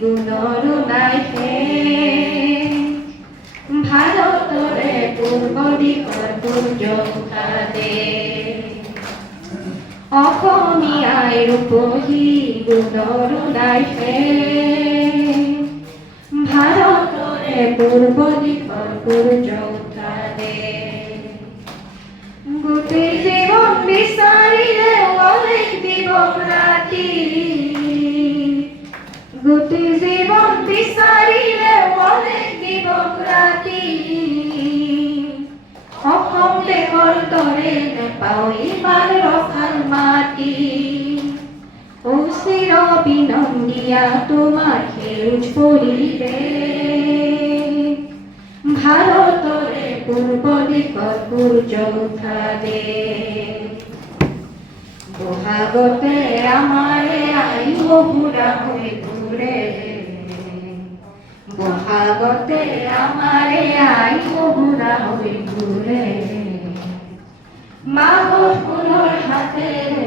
গুণৰো নাই শেষ। ভাৰতৰে পূৰ্ব দিশৰ সূৰ্য উঠা দেশ। অসমীয়াই ৰূপহী গুণৰো নাই শেষ। ভাৰতৰে পূৰ্ব দিশৰ সূৰ্য উঠা দেশ। গোটেই জীৱন বিচাৰিলে অনেক দিবস ৰাতি। গোটেই জীৱন বিচাৰিলে অনেক দিবস ৰাতি। অসম দেশৰ দৰে নেপাওঁ ইমান ৰসাল মাটি। চিৰ বিনন্দীয়া তোমাৰ সেউজ পৰিৱেশ। ভাৰতৰে পূৰ্ব দিশত সূৰ্য উঠা দেশ। বহাগতে আমাৰে আই বহুৰা হৈ ঘূৰে। বহাগতে আমাৰে আই বহুৰা হৈ ঘূৰে। মাঘৰ ফুলৰ হাতেৰে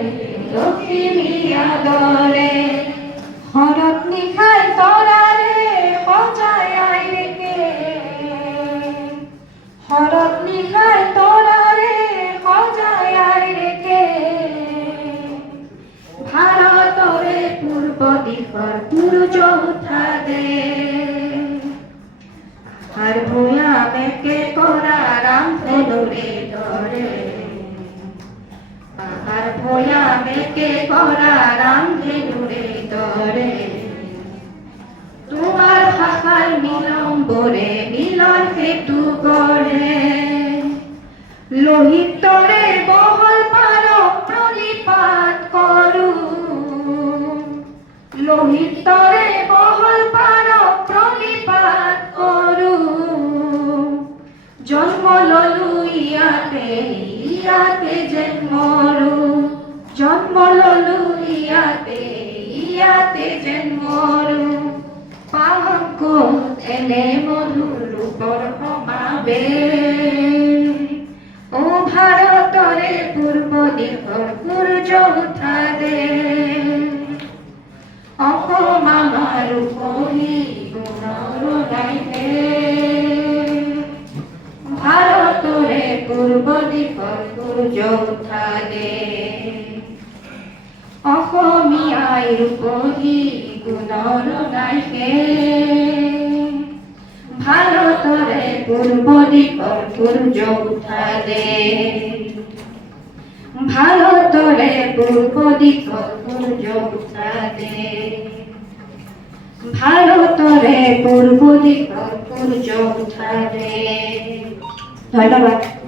লখিমীয়া দৰে। শৰৎ নিশাই তৰাৰে সজাই আইৰেকে। শৰৎ নিশাই তৰাৰে সজাই আইৰেকে। ভাৰতৰে পূৰ্ব দিশৰ সূৰ্য উঠা দেশ। আহাৰ ভৈয়ামেকে কৰা ৰামধেনুৰে ধৰে। আহাৰ ভৈয়ামেকে কৰা ৰামধেনুৰে ধৰে। তোমাৰ ভাষাৰ নিলম্বৰে মিলন সেতু গঢ়ে। লোহিতৰে বহল পাৰক প্ৰণিপাত কৰোঁ। লোহিতৰে বহল পাৰক প্ৰণিপাত কৰোঁ। জন্ম ললো ইয়াতে ইয়াতে যেন মৰোঁ। জন্ম ললো ইয়াতে ইয়াতে যেন মৰোঁ। পাম ক'ত এনে মধুৰ ৰূপৰ সমাবেশ। ভাৰতৰে পূৰ্ব দিশৰ সূৰ্য উঠা দেশ। অসম আমাৰ ৰূপহী গুণৰো নাই শেষ। ভাৰতৰে পূৰ্ব দিশৰ সূৰ্য উঠা দেশ। অসমীয়াই ৰূপহী গুণৰো নাই শেষ। ভাৰতৰে পূৰ্ব দিশৰ সূৰ্য উঠা দেশ। ভাৰতৰে পূৰ্ব দিশৰ সূৰ্য উঠা দেশ। ভাৰতৰে পূৰ্ব দিশৰ সূৰ্য উঠা দেশ। ধন্যবাদ।